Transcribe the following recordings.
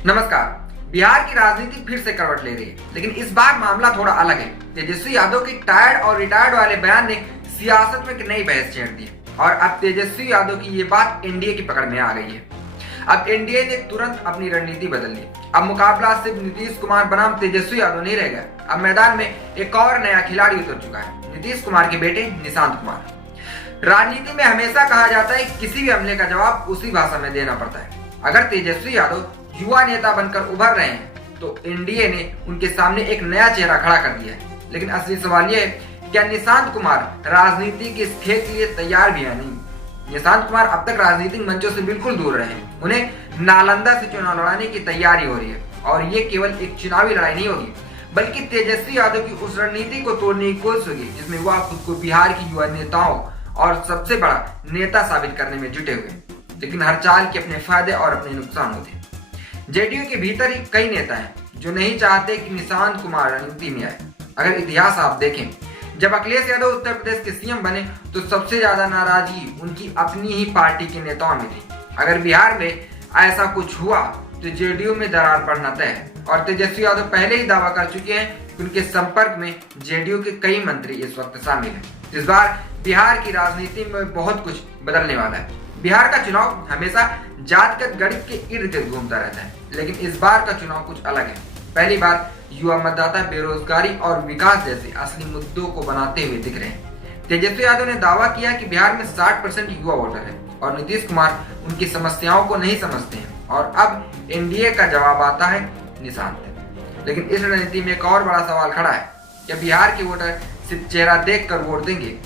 नमस्कार। बिहार की राजनीति फिर से करवट ले रही है, लेकिन इस बार मामला थोड़ा अलग है। तेजस्वी यादव की टायर्ड और रिटायर्ड वाले बयान ने सियासत में एक नई बहस छेड़ दी और अब तेजस्वी यादव की ये बात एनडीए की पकड़ में आ गई है। अब एनडीए ने तुरंत अपनी रणनीति बदल ली। अब मुकाबला सिर्फ नीतीश कुमार बनाम तेजस्वी यादव नहीं रह गया। अब मैदान में एक और नया खिलाड़ी उतर चुका है, नीतीश कुमार के बेटे निशांत कुमार। राजनीति में हमेशा कहा जाता है कि किसी भी हमले का जवाब उसी भाषा में देना पड़ता है। अगर तेजस्वी यादव युवा नेता बनकर उभर रहे हैं तो एनडीए ने उनके सामने एक नया चेहरा खड़ा कर दिया है। लेकिन असली सवाल यह है, क्या निशांत कुमार राजनीति के इस खेल के लिए तैयार भी है? नहीं। निशांत कुमार अब तक राजनीतिक मंचों से बिल्कुल दूर रहे हैं। उन्हें नालंदा से चुनाव लड़ाने की तैयारी हो रही है और ये केवल एक चुनावी लड़ाई नहीं होगी, बल्कि तेजस्वी यादव की उस रणनीति को तोड़ने की कोशिश होगी जिसमें वह खुद को बिहार की युवा नेताओं और सबसे बड़ा नेता साबित करने में जुटे हुए। लेकिन हर चाल के अपने फायदे और अपने नुकसान होते हैं। जेडीयू के भीतर ही कई नेता हैं जो नहीं चाहते कि निशांत कुमार राजनीति में आए। अगर इतिहास आप देखें, जब अखिलेश यादव उत्तर प्रदेश के सीएम बने तो सबसे ज्यादा नाराजगी उनकी अपनी ही पार्टी के नेताओं में थी। अगर बिहार में ऐसा कुछ हुआ तो जेडीयू में दरार पड़ना तय है और तेजस्वी यादव पहले ही दावा कर चुके हैं कि उनके संपर्क में जेडीयू के कई मंत्री इस वक्त शामिल हैं। इस बार बिहार की राजनीति में बहुत कुछ बदलने वाला है। बिहार का चुनाव हमेशा जातगत गणित के इर्द गिर्द घूमता रहता है, लेकिन इस बार का चुनाव कुछ अलग है। पहली बार युवा मतदाता बेरोजगारी और विकास जैसे असली मुद्दों को बनाते हुए दिख रहे हैं। तेजस्वी यादव ने दावा किया कि बिहार में 60% युवा वोटर है और नीतीश कुमार उनकी समस्याओं को नहीं समझते हैं। और अब एनडीए का जवाब आता है निशांत। लेकिन इस रणनीति में एक और बड़ा सवाल खड़ा है, क्या बिहार के वोटर सिर्फ चेहरा देखकर वोट देंगे?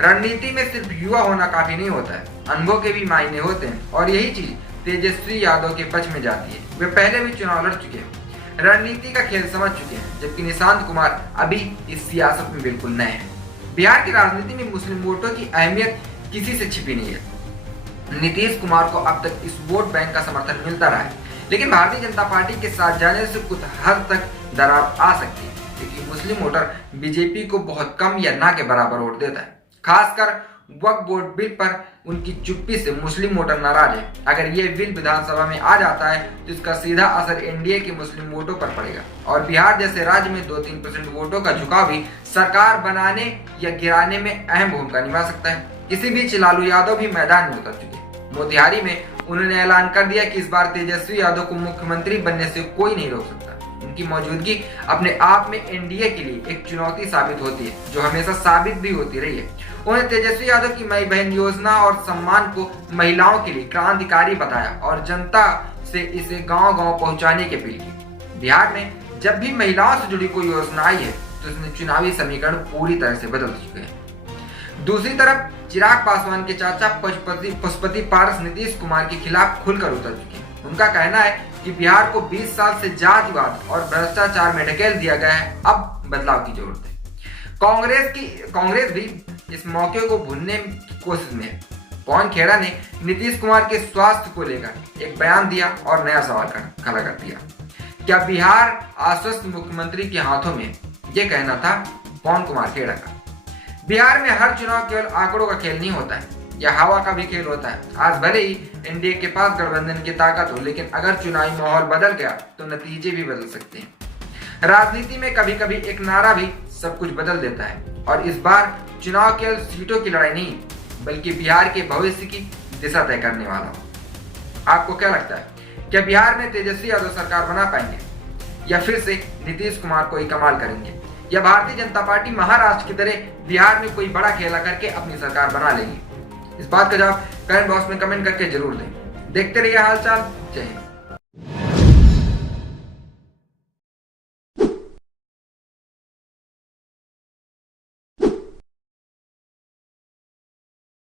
रणनीति में सिर्फ युवा होना काफी नहीं होता है, अनुभव के भी मायने होते हैं और यही चीज तेजस्वी यादव के पक्ष में जाती है। वे पहले भी चुनाव लड़ चुके हैं, रणनीति का खेल समझ चुके हैं, जबकि निशांत कुमार अभी इस सियासत में बिल्कुल नए हैं। बिहार की राजनीति में मुस्लिम वोटों की अहमियत किसी से छिपी नहीं है। नीतीश कुमार को अब तक इस वोट बैंक का समर्थन मिलता रहा है, लेकिन भारतीय जनता पार्टी के साथ जाने से कुछ हद तक दरार आ सकती है, क्योंकि मुस्लिम वोटर बीजेपी को बहुत कम या ना के बराबर वोट देता है। खासकर वक्फ बोर्ड बिल पर उनकी चुप्पी से मुस्लिम वोटर नाराज है। अगर ये बिल विधानसभा में आ जाता है तो इसका सीधा असर एनडीए के मुस्लिम वोटों पर पड़ेगा और बिहार जैसे राज्य में 2-3% वोटों का झुकाव भी सरकार बनाने या गिराने में अहम भूमिका निभा सकता है। इसी बीच लालू यादव भी मैदान में उतर चुके हैं। मोतिहारी में उन्होंने ऐलान कर दिया कि इस बार तेजस्वी यादव को मुख्यमंत्री बनने से कोई नहीं रोक सकता। उनकी मौजूदगी अपने आप में एनडीए के लिए एक चुनौती साबित होती है, जो हमेशा साबित भी होती रही है। उन्हें तेजस्वी यादव की माई बहन योजना और सम्मान को महिलाओं के लिए क्रांतिकारी बताया और जनता से इसे गांव-गांव पहुंचाने की अपील की। बिहार में जब भी महिलाओं से जुड़ी कोई योजना आई है तो उसने चुनावी समीकरण पूरी तरह से बदल चुके हैं। दूसरी तरफ चिराग पासवान के चाचा पशुपति पारस नीतीश कुमार के खिलाफ खुलकर उतर चुके हैं। उनका कहना है कि बिहार को 20 साल से जातिवाद और भ्रष्टाचार में ढकेल दिया गया है, अब बदलाव की जरूरत है। कांग्रेस भी इस मौके को भूलने की कोशिश में है। पवन खेड़ा ने नीतीश कुमार के स्वास्थ्य को लेकर एक बयान दिया और नया सवाल खड़ा कर दिया। क्या बिहार आश्वस्त मुख्यमंत्री के हाथों में? ये कहना था पवन कुमार खेड़ा का। बिहार में हर चुनाव केवल आंकड़ों का खेल नहीं होता है, यह हवा का भी खेल होता है। आज भले ही एनडीए के पास गठबंधन की ताकत हो, लेकिन अगर चुनावी माहौल बदल गया तो नतीजे भी बदल सकते हैं। राजनीति में कभी कभी एक नारा भी सब कुछ बदल देता है और इस बार चुनाव केवल सीटों की लड़ाई नहीं, बल्कि बिहार के भविष्य की दिशा तय करने वाला हो। आपको क्या लगता है, क्या बिहार में तेजस्वी यादव सरकार बना पाएंगे या फिर से नीतीश कुमार कोई कमाल करेंगे, या भारतीय जनता पार्टी महाराष्ट्र की तरह बिहार में कोई बड़ा खेला करके अपनी सरकार बना लेगी? इस बात का जवाब कमेंट बॉक्स में कमेंट करके जरूर दें। देखते रहिए हालचाल। जय हिंद।